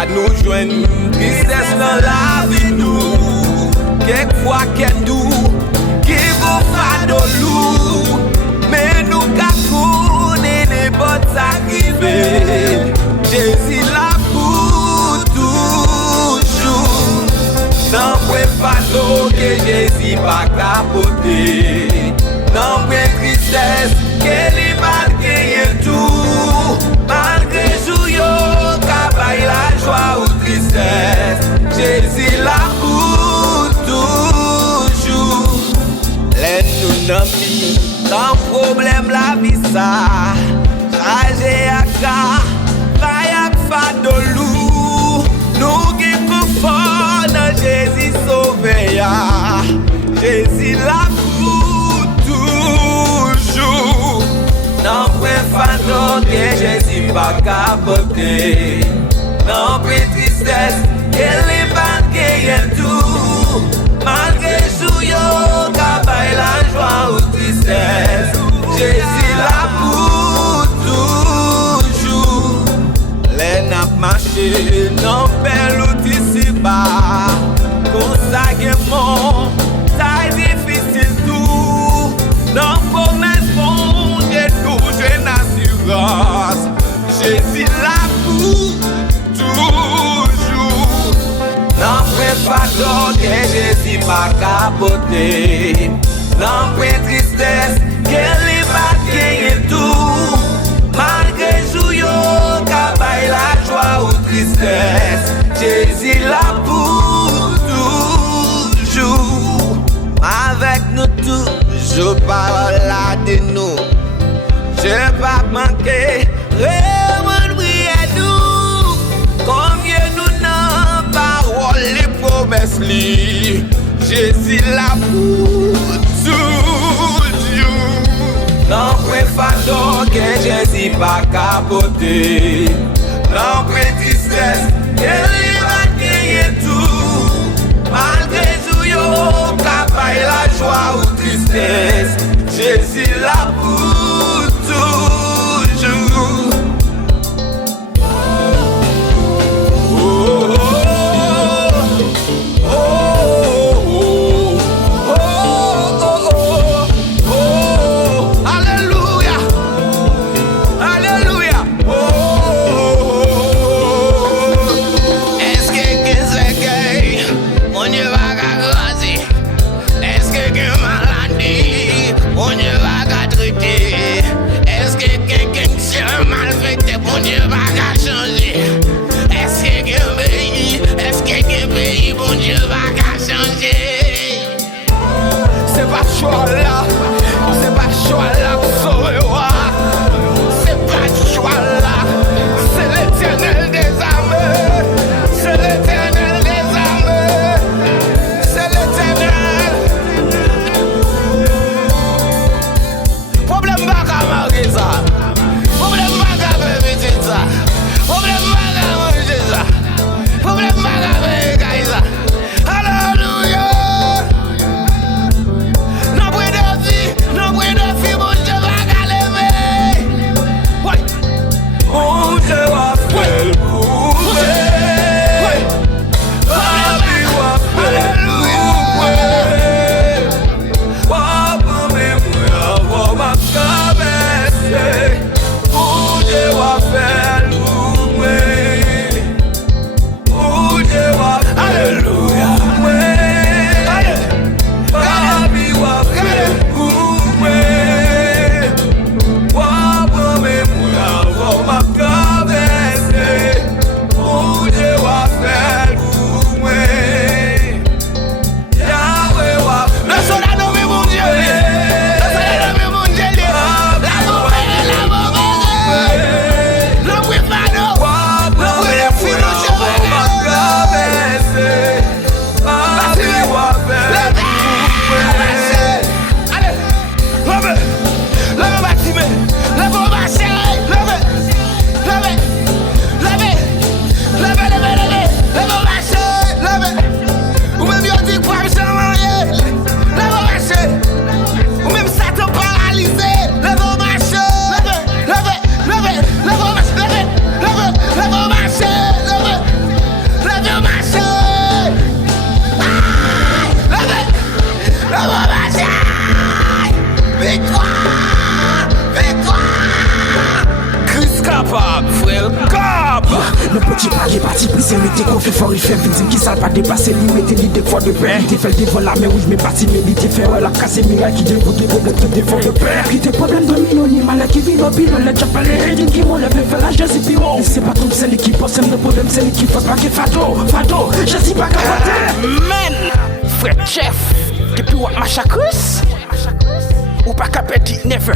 pas nous joindre. Tristesse dans la vie nous. Quelquefois qu'elle nous, qui vous pas de loup. Mais nous qu'à les bottes arrivées. Jésus là pour toujours. Non, pas que Jésus pas capoté. Non, tristesse, qu'elle va gagner tout. Malgré jour, cabaye la joie ou tristesse. Jésus là pour toujours. Laisse-nous n'amis, sans problème la vie ça. Trajet à car, vayak fa de loup. Nous qui confort dans Jésus sauvé ya. Jésus là pour toujours. Non, fantôme que Jésus pas capoté. Non, tristesse, qu'elle est pas gagner tout. Malgré jour, cabaye la joie ou tristesse. Jésus là pour toujours. Les nappes marché, non, belle ou d'ici bas. Consacrement, ça difficile tout. Non, promesse bon, et tout, j'ai une assurance. Jésus là pour toujours. Non, pas que Jésus pas capoté. Non, tristesse, qu'elle va gagner tout. Malgré jour, cabaye la joie ou tristesse. Jésus là pour toujours. Avec nous toujours parole de nous. Je pas manquer, vraiment prier nous. Combien nous n'en parole les promesses li. Jésus là pour toujours. Non, fantôme que Jésus pas capoté. Non, tristesse, qu'elle va gagner tout. Malgré tout, capaille la joie ou tristesse. Jésus là pour toujours. Hallelujah. mon bataille. Victoire, victoire. Chris capable, frère cap. Le petit palier parti pris c'est mettez qu'on fait fort il fait victime qui ça pas dépasser limite l'idée fois de père. T'es fait devant la mer où je m'ai parti méditer faire la casse miracle qui dévoue des problèmes de défend de père. Qui des problèmes de millions malade qui vit au bilan les chapales les qui m'ont levé faire la jazz et puis oh. C'est pas trop c'est l'équipe c'est le problème c'est l'équipe faut pas que fado je suis pas capable. Man, frère chef, depuis what ma chakris ou pas capable never.